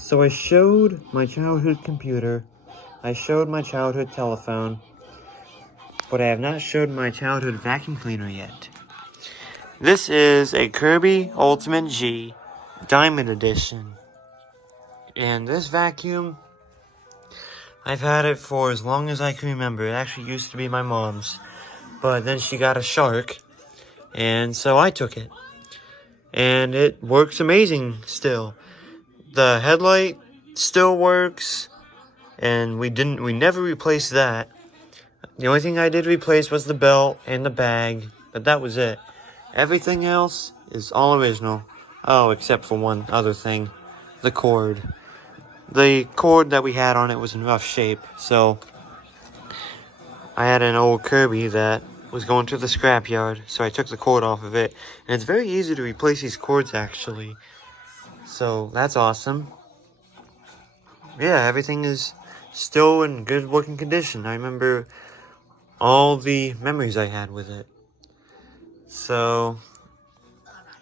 So I showed my childhood computer, I showed my childhood telephone, but I have not showed my childhood vacuum cleaner yet. This is a Kirby Ultimate G Diamond Edition. And this vacuum, I've had it for as long as I can remember. It actually used to be my mom's, but then she got a shark, and so I took it. And it works amazing still. The headlight still works, and we never replaced that. The only thing I did replace was the belt and the bag, but that was it. Everything else is all original. Oh, except for one other thing, the cord. The cord that we had on it was in rough shape, so I had an old Kirby that was going to the scrapyard, so I took the cord off of it. And it's very easy to replace these cords, actually. So that's awesome. Yeah, everything is still in good working condition. I remember all the memories I had with it. So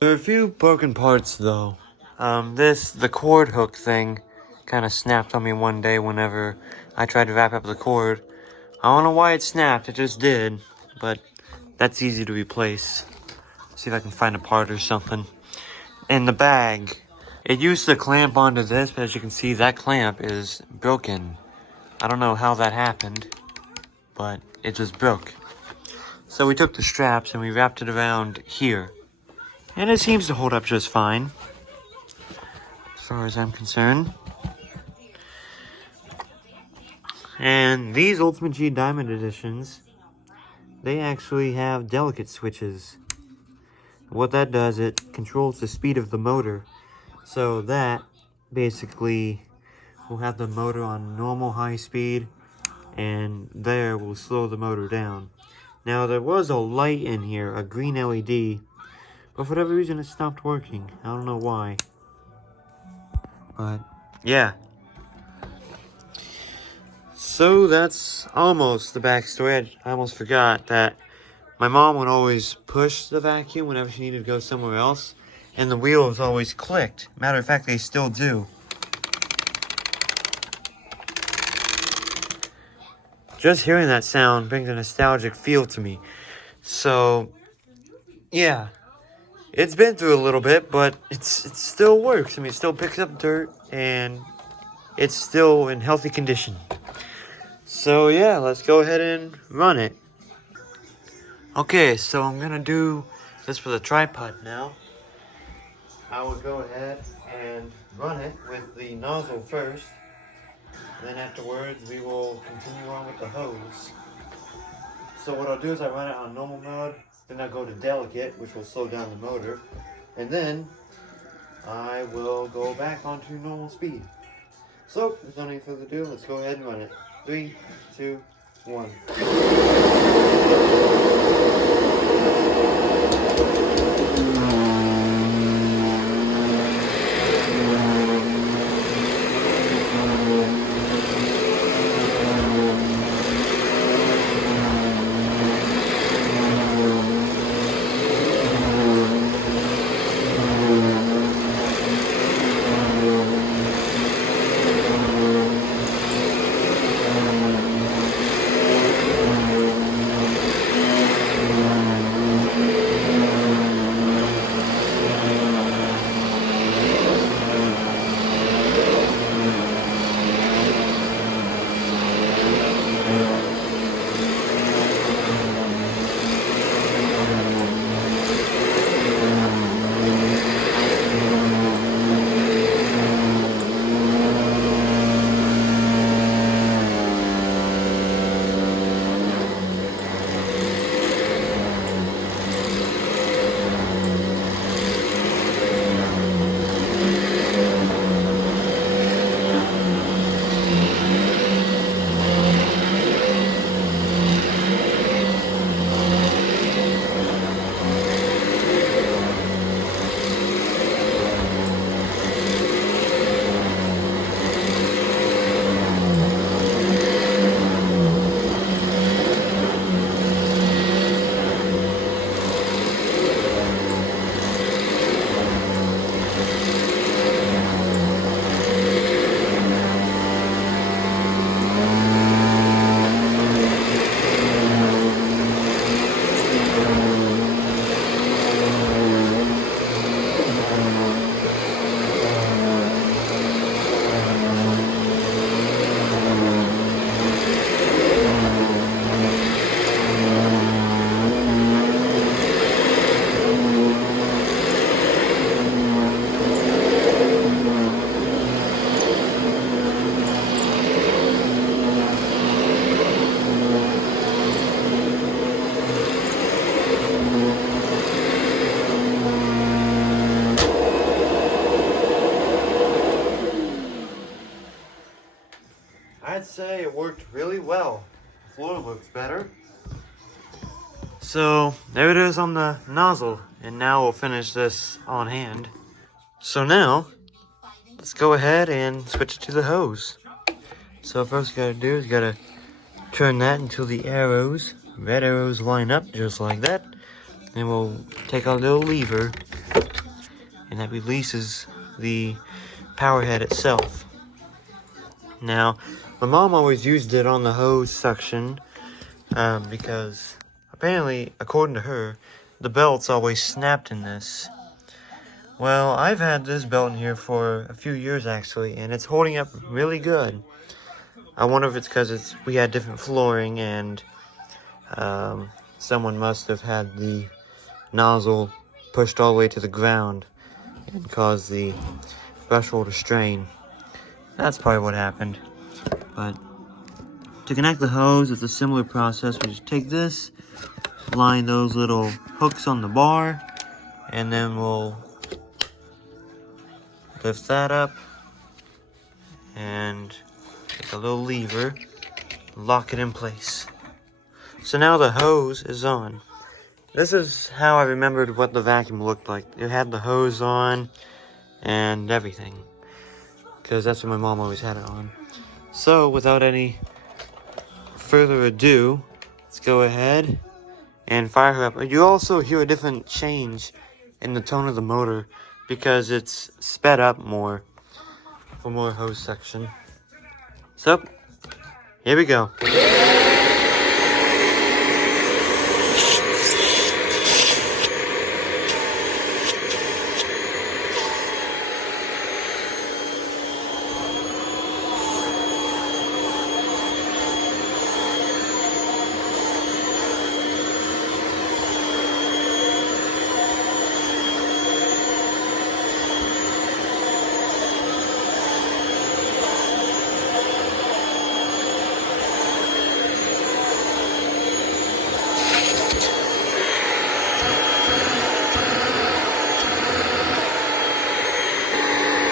there are a few broken parts though. The cord hook thing kind of snapped on me one day whenever I tried to wrap up the cord. I don't know why it snapped, it just did, but that's easy to replace. See if I can find a part or something. And the bag, it used to clamp onto this, but as you can see, that clamp is broken. I don't know how that happened, but it just broke. So we took the straps and we wrapped it around here. And it seems to hold up just fine, as far as I'm concerned. And these Ultimate G Diamond Editions, they actually have delicate switches. What that does, it controls the speed of the motor. So that basically will have the motor on normal high speed, and there will slow the motor down. Now there was a light in here, a green LED, but for whatever reason it stopped working. I don't know why. But yeah. So that's almost the backstory. I almost forgot that my mom would always push the vacuum whenever she needed to go somewhere else, and the wheels always clicked. Matter of fact, they still do. Just hearing that sound brings a nostalgic feel to me. So, yeah. It's been through a little bit, but it still works. I mean, it still picks up dirt, and it's still in healthy condition. So, yeah, let's go ahead and run it. Okay, so I'm going to do this with a tripod now. I will go ahead and run it with the nozzle first. Then afterwards, we will continue on with the hose. So what I'll do is I run it on normal mode, then I'll go to delicate, which will slow down the motor, and then I will go back onto normal speed. So, without any further ado, let's go ahead and run it. 3, 2, 1. I'd say it worked really well. The floor looks better. So there it is on the nozzle, and now we'll finish this on hand. So now, let's go ahead and switch it to the hose. So first you gotta do is you gotta turn that until the arrows, red arrows, line up just like that. Then we'll take our little lever, and that releases the power head itself. Now, my mom always used it on the hose suction because apparently, according to her, the belt's always snapped in this. Well, I've had this belt in here for a few years actually, and it's holding up really good. I wonder if it's because we had different flooring and someone must have had the nozzle pushed all the way to the ground and caused the brush roll to strain. That's probably what happened. But to connect the hose, it's a similar process. We just take this, line those little hooks on the bar, and then we'll lift that up and take a little lever, lock it in place. So now the hose is on. This is how I remembered what the vacuum looked like. It had the hose on and everything, because that's what my mom always had it on. So without any further ado, let's go ahead and fire her up. You also hear a different change in the tone of the motor because it's sped up more for more hose section. So, here we go.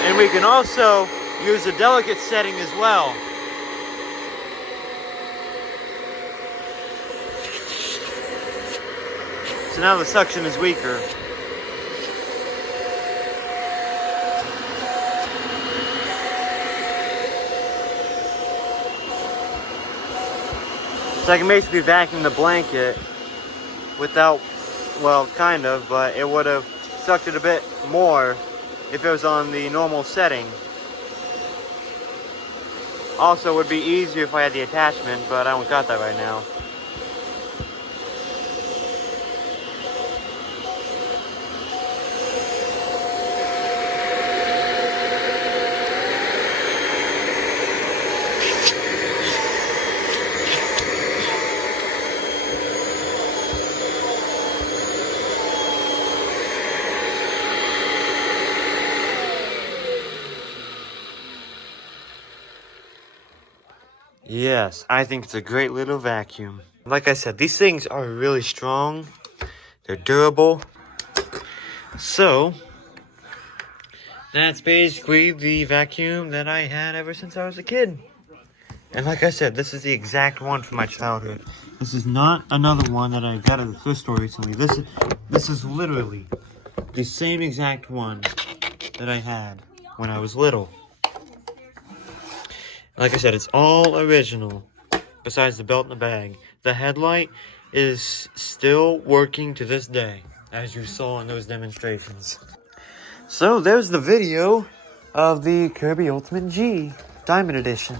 And we can also use a delicate setting as well. So now the suction is weaker. So I can basically vacuum the blanket without, well, kind of, but it would have sucked it a bit more if it was on the normal setting. Also, it would be easier if I had the attachment, but I don't got that right now. Yes, I think it's a great little vacuum. Like I said, these things are really strong. They're durable. So, that's basically the vacuum that I had ever since I was a kid. And like I said, this is the exact one from my childhood. This is not another one that I got at the thrift store recently. This is literally the same exact one that I had when I was little. Like I said, it's all original, besides the belt and the bag. The headlight is still working to this day, as you saw in those demonstrations. So there's the video of the Kirby Ultimate G Diamond Edition.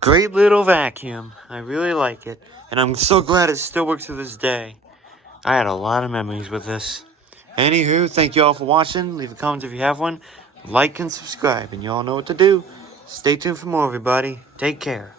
Great little vacuum. I really like it, and I'm so glad it still works to this day. I had a lot of memories with this. Anywho, thank you all for watching. Leave a comment if you have one. Like and subscribe, and you all know what to do. Stay tuned for more, everybody. Take care.